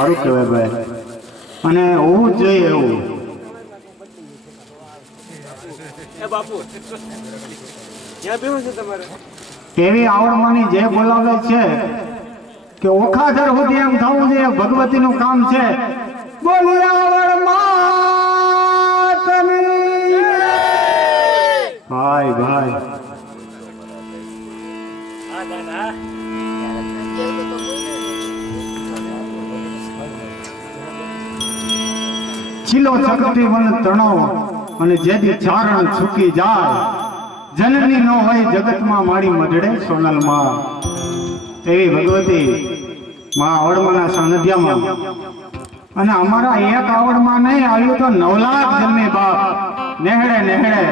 સારું કહેવાય ભાઈ, અને હોવું જ જોઈએ એવું. એવી આવડવાની જે બોલાવે છે કે ઓખાધર સુધી એમ થવું છે ભગવતીનું કામ છે. બોલી આવડ ભાઈ ભાઈ છિલો શક્તિ વન તણાવ અને જેથી ચારણ છૂકી જાય, જનની નો હોય જગતમાં મારી મઢડે સોનલમાં. એવી ભગવતી માં આવડમાના સાનિધ્યમાં, અને અમારા એક આવડમાં નહીં આવ્યું તો 9 લાખ જન્મે બાપ નેહડે નેહડે,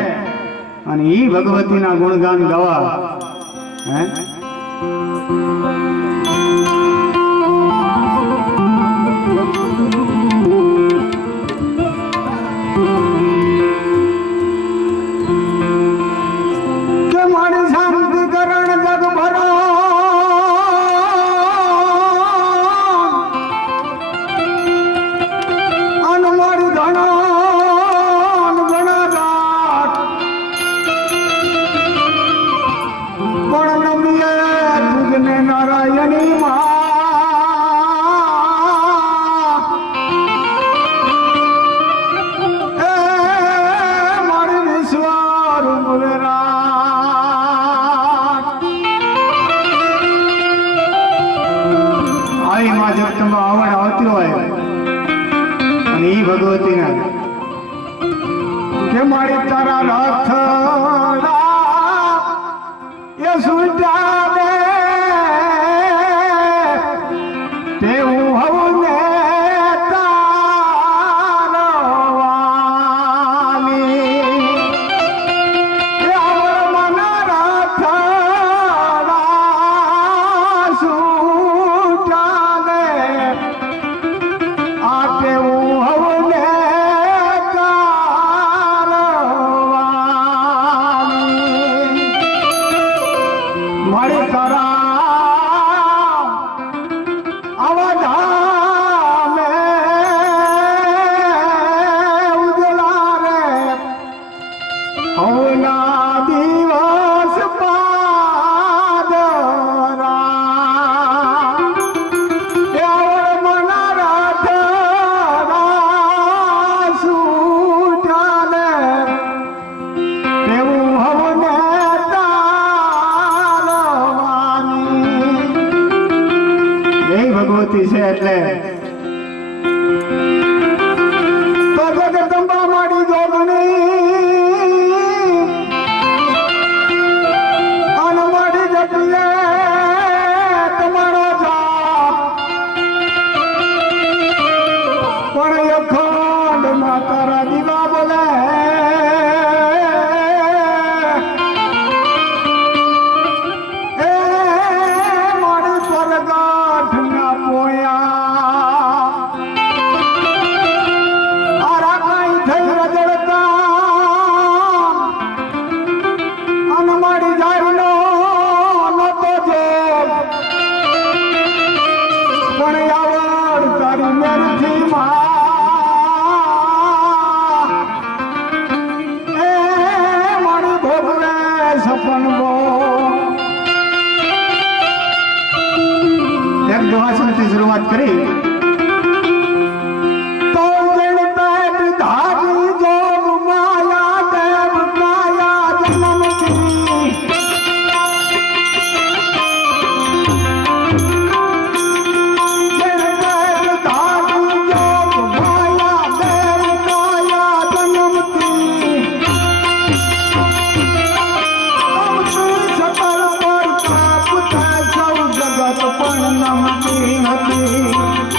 અને ઈ ભગવતીના ગુણગાન ગાવા. હે આવડ આવતી હોય અને ઈ ભગવતીને કે મારી તારા રથ એ સુટા દે તેવું હવું ને ભગવતી છે એટલે તો જગદંબા માડી જોગણી અને માડી જપીએ તમારો જાપ, પણ અખંડ માં તારા દીવા બોલે શરૂઆત કરી તો જણપેટ ધારી જોગ માયા દેવ કાયા જન્મ કી જણપેટ ધારી જોગ માયા દેવ કાયા જન્મ કી સકલ પર તાપ થાય સૌ જગત પણ નમતી હતી.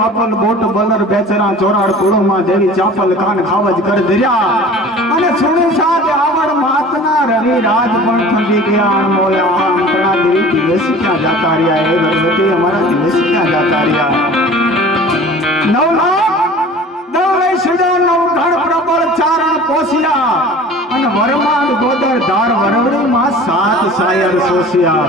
બાપલ બોટ બલર બેચરા ચોરાડ કુળોમાં દેવી ચાપલ કાન ખાવજ કર ધર્યા અને સુણી સાથે આવડ માતના રવિ રાજ પણ થંભી ગયા અણમોલે આંતણા દેવી દિવસ ક્યાં જાતા રહ્યા હે ભગવતી અમારા દિવસ ક્યાં જાતા રહ્યા નવ ઘણ પ્રબળ ચારણ પોસિયા અને વરમાન ગોદર ધાર વરવડી માં સાત સાયર સોસિયા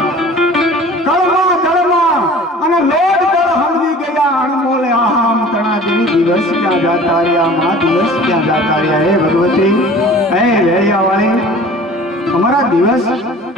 કળમાં દળમાં અને લોડ દળ હમવી ગયા અણમોલે આહામ તણા દેવી દિવસ ક્યાં જાતા રહ્યા માં દિવસ ક્યાં જાતા રહ્યા હે ભગવતી હે વેરિયા વાળી અમારા દિવસ